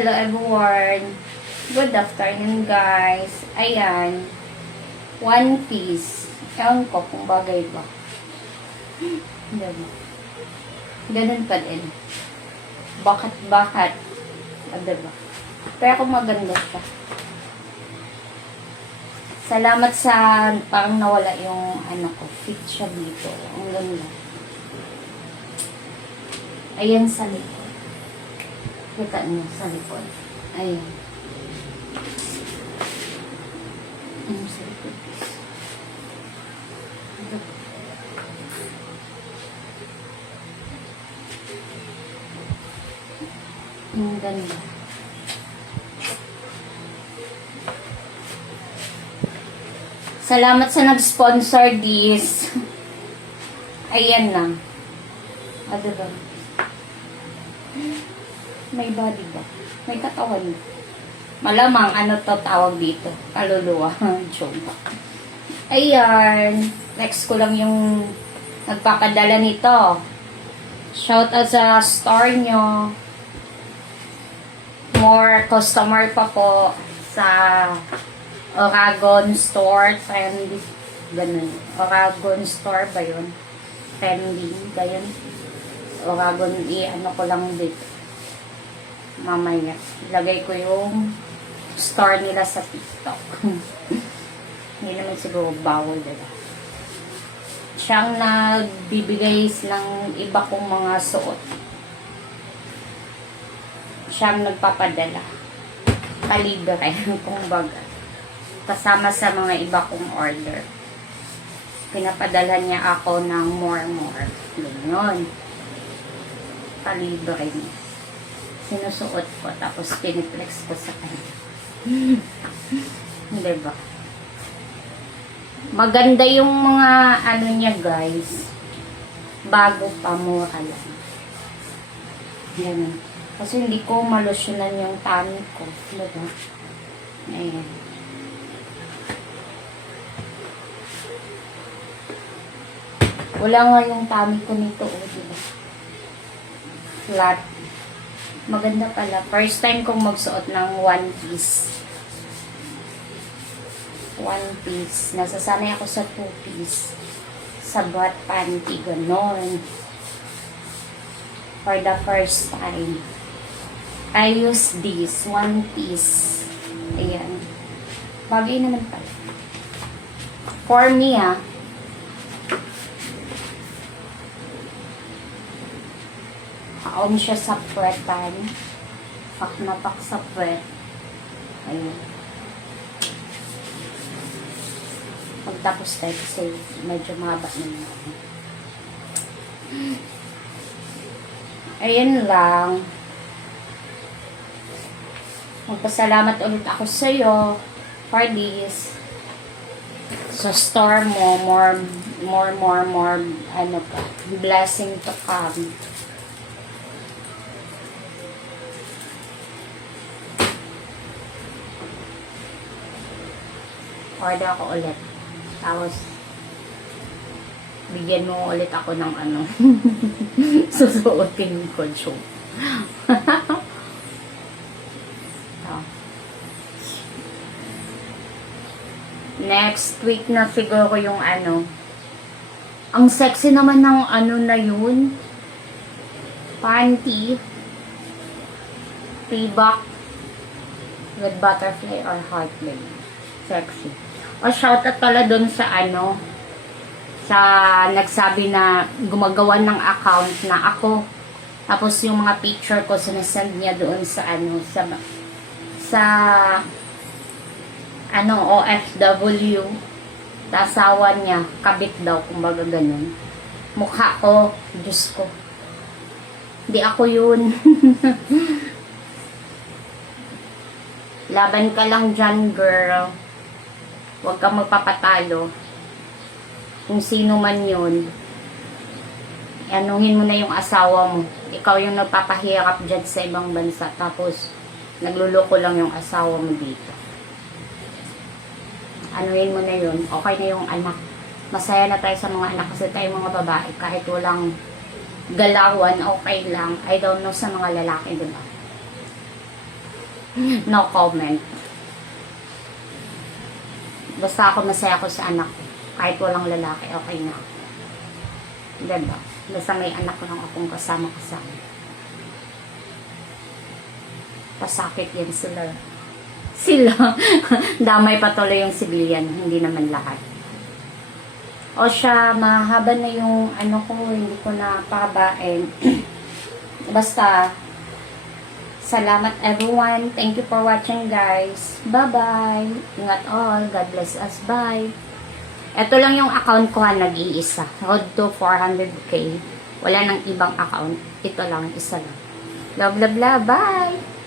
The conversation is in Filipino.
hello everyone. Good afternoon guys. Ayan. One Piece. Ewan ko kung bagay ba. Diba? Ganun pa din. Bakat. Diba? Pero kung maganda siya. Salamat sa parang nawala yung ano ko. Fit siya dito. Ang ganda. Ayan sa likod. Kita niyo sa likod. Ayan. Ayan sa likod. Ang ganda. Salamat sa nag-sponsor this. Ayan na. Diba? May body ba? May katawan. Malamang ano to tawag dito? Kaluluwa. Joke. Ayan. Next ko lang yung nagpapadala nito. Shout out sa store nyo. More customer pa po sa Oragon Store. Trendy. Ganun. Oragon Store ba yun? Trendy. Ganun. Oragon ano ko lang dito. Mamaya. Ilagay ko yung store nila sa TikTok. Hindi naman siguro bawal dito. Siyang nagbibigay ng iba kong mga suot. Siyang nagpapadala. Kalibre. Kung baga. Kasama sa mga iba kong order. Pinapadala niya ako ng more. Ganyan. Kalibre niya. Sinusuot ko, tapos piniplex ko sa kanya. Diba? Maganda yung mga ano niya guys. Bago pa, mura lang. Ganun. Kasi hindi ko malusyonan yung tummy ko. Diba? Ayan. Wala nga yung tummy ko nito. Diba? Flat. Maganda pala. First time kong magsuot ng one piece. One piece. Nasasanay ako sa two piece. Sa butt panty. Ganon. For the first time. I use this. One piece. Ayan. Bagay naman pala. For me Kaon siya sa puwetan. Pak na pak sa puwet. Ayun. Pagtapos tayo kasi medyo mahaba naman. Ayun lang. Magpasalamat ulit ako sa iyo for this. Sa store mo, more, ano pa, blessing to come. Order ako ulit. Tapos, bigyan mo ulit ako ng ano. Susuotin ko. Joke. Next week na siguro yung ano. Ang sexy naman ng ano na yun. Panty. Payback. With butterfly or heart lane. Sexy. O shoutout pala dun sa ano, sa nagsabi na gumagawa ng account na ako. Tapos yung mga picture ko sinasend niya doon sa ano, sa ano, OFW. Tasawa niya, kabit daw, kumbaga ganun. Mukha ko, Diyos ko. Hindi ako yun. Laban ka lang dyan, girl. Huwag kang magpapatalo. Kung sino man yun, anuhin mo na yung asawa mo. Ikaw yung nagpapahirap dyan sa ibang bansa. Tapos, nagluloko lang yung asawa mo dito. Anuhin mo na yun. Okay na yung anak. Masaya na tayo sa mga anak kasi tayo mga babae. Kahit walang galawan, okay lang. I don't know sa mga lalaki, diba? No comment. Basta ako masaya ko sa anak ko. Kahit walang lalaki, okay na. Diba? Basta may anak lang akong kasama-kasama. Pasakit yan sila. Sila. Damay patuloy yung civilian. Hindi naman lahat. O siya, mahaba na yung ano ko. Hindi ko na pabain. Basta, salamat everyone. Thank you for watching guys. Bye-bye. Ingat all. God bless us. Bye. Ito lang yung account ko nag-iisa. Road to 400k. Wala nang ibang account. Ito lang. Isa lang. Love, love, love. Bye.